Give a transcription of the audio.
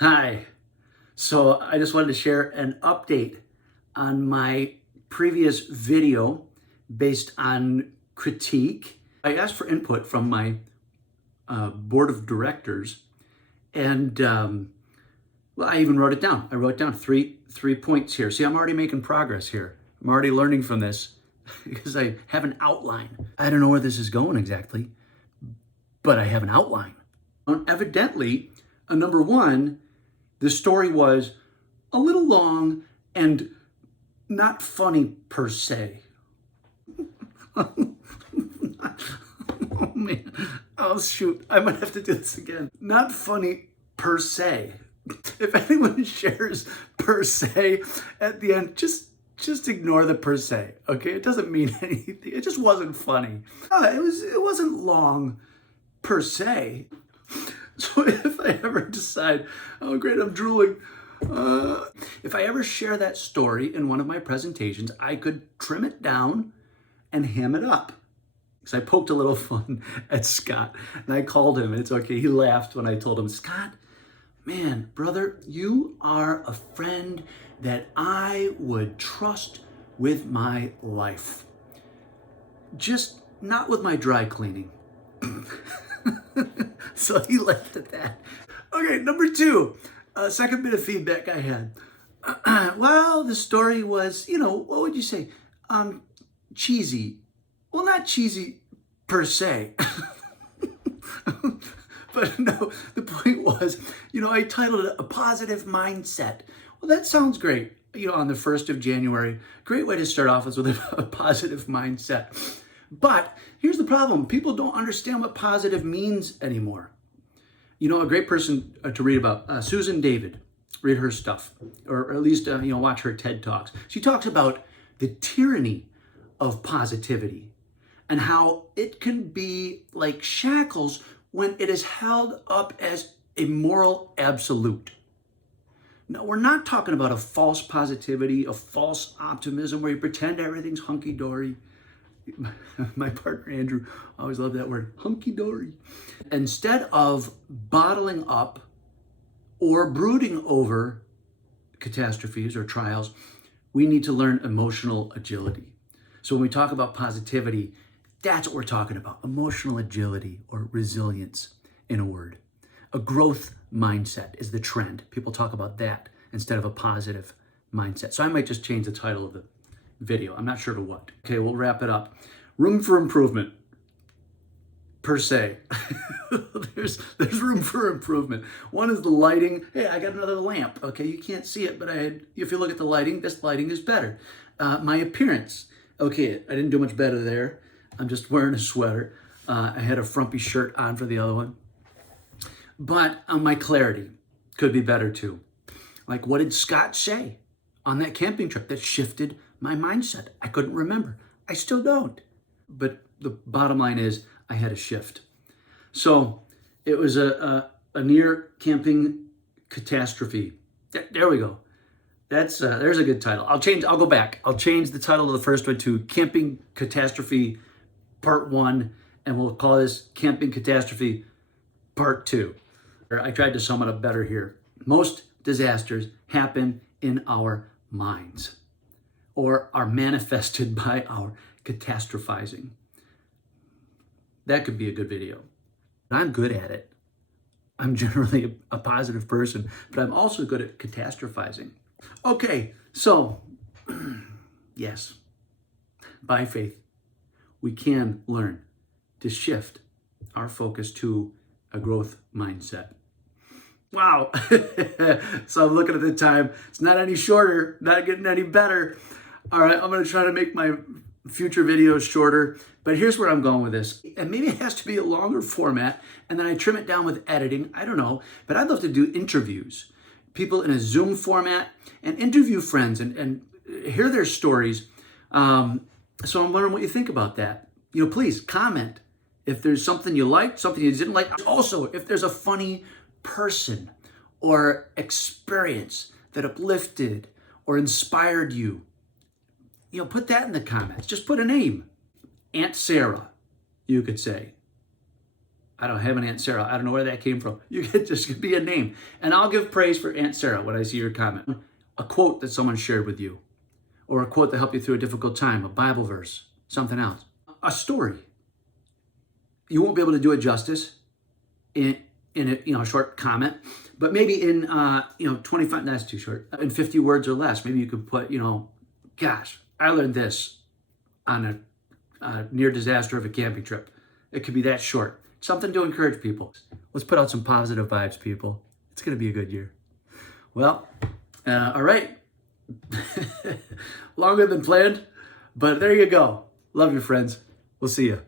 Hi. So I just wanted to share an update on my previous video based on critique. I asked for input from my board of directors, and well, I even wrote it down. I wrote down three points here. See, I'm already making progress here. I'm already learning from this because I have an outline. I don't know where this is going exactly, but I have an outline. Evidently, number one, the story was a little long and not funny per se. Oh man. Oh shoot. I might have to do this again. Not funny per se. If anyone shares per se at the end, just ignore the per se. Okay? It doesn't mean anything. It just wasn't funny. It wasn't long per se. So if I ever decide, oh great, I'm drooling. If I ever share that story in one of my presentations, I could trim it down and ham it up. Because I poked a little fun at Scott, and I called him, and it's okay. He laughed when I told him, Scott, man, brother, you are a friend that I would trust with my life. Just not with my dry cleaning. So he laughed at that. Okay, number two, second bit of feedback I had. Well, the story was, what would you say? Cheesy. Well, not cheesy per se. But no, the point was, I titled it A Positive Mindset. Well, that sounds great. On the 1st of January, great way to start off is with a positive mindset. But here's the problem. People don't understand what positive means anymore. A great person to read about, Susan David. Read her stuff, or at least, watch her TED Talks. She talks about the tyranny of positivity and how it can be like shackles when it is held up as a moral absolute. Now, we're not talking about a false positivity, a false optimism where you pretend everything's hunky-dory. My partner Andrew always loved that word, hunky-dory. Instead of bottling up or brooding over catastrophes or trials, we need to learn emotional agility. So when we talk about positivity, that's what we're talking about, emotional agility or resilience in a word. A growth mindset is the trend. People talk about that instead of a positive mindset. So I might just change the title of the video. I'm not sure to what. Okay, we'll wrap it up. Room for improvement, per se. there's room for improvement. One is the lighting. Hey, I got another lamp. Okay, you can't see it, but if you look at the lighting, this lighting is better. My appearance. Okay, I didn't do much better there. I'm just wearing a sweater. I had a frumpy shirt on for the other one. But my clarity could be better too. Like, what did Scott say on that camping trip that shifted my mindset? I couldn't remember. I still don't. But the bottom line is I had a shift. So it was a near camping catastrophe. There we go. There's a good title. I'll go back. I'll change the title of the first one to Camping Catastrophe Part 1, and we'll call this Camping Catastrophe Part 2. I tried to sum it up better here. Most disasters happen in our minds or are manifested by our catastrophizing. That could be a good video. I'm good at it. I'm generally a positive person, but I'm also good at catastrophizing. Okay, so yes, by faith, we can learn to shift our focus to a growth mindset. Wow. So I'm looking at the time. It's not any shorter, not getting any better. All right, I'm going to try to make my future videos shorter, but here's where I'm going with this. And maybe it has to be a longer format, and then I trim it down with editing. I don't know, but I'd love to do interviews. People in a Zoom format and interview friends and hear their stories. So I'm wondering what you think about that. Please comment if there's something you liked, something you didn't like. Also, if there's a funny person or experience that uplifted or inspired you, put that in the comments. Just put a name. Aunt Sarah, you could say. I don't have an Aunt Sarah. I don't know where that came from. You could just be a name. And I'll give praise for Aunt Sarah when I see your comment. A quote that someone shared with you, or a quote that helped you through a difficult time, a Bible verse, something else. A story. You won't be able to do it justice in a short comment, but maybe in 25, that's too short, in 50 words or less. Maybe you could put, gosh, I learned this on a near disaster of a camping trip. It could be that short. Something to encourage people. Let's put out some positive vibes, people. It's going to be a good year. Well, all right. Longer than planned, but there you go. Love you, friends. We'll see you.